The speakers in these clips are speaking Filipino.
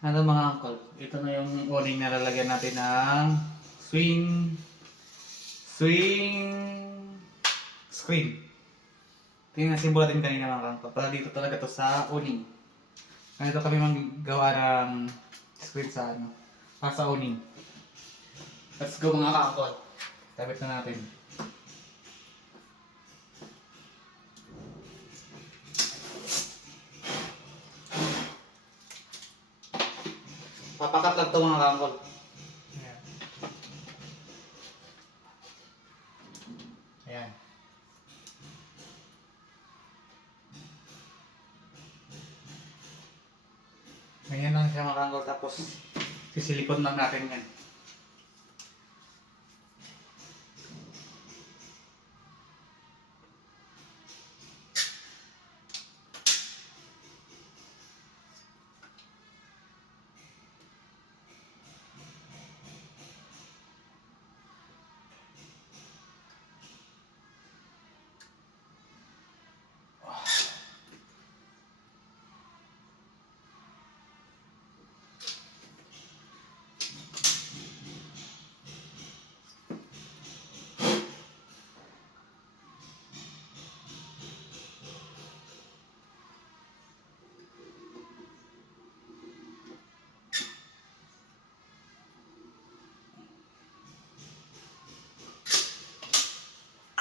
Ano mga uncle, ito na yung uling na lalagyan natin ng swing screen. Ito yung nasimbolo natin kanina mga uncle. Para dito talaga to sa uling. Ganito kami maggawa ng screen sa ano, para sa uling. Let's go mga uncle. Tabit na natin. Papakat lang ito mga uncle. Ayan. Ayan. Ganyan lang siya mga uncle, tapos sisilikon lang natin yan.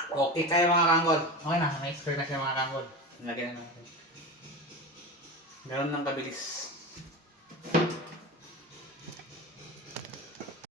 Okay kayo mga kanggol. Okay na, na-explain na siya mga kanggol. Nilagyan na natin. Ganun lang kabilis.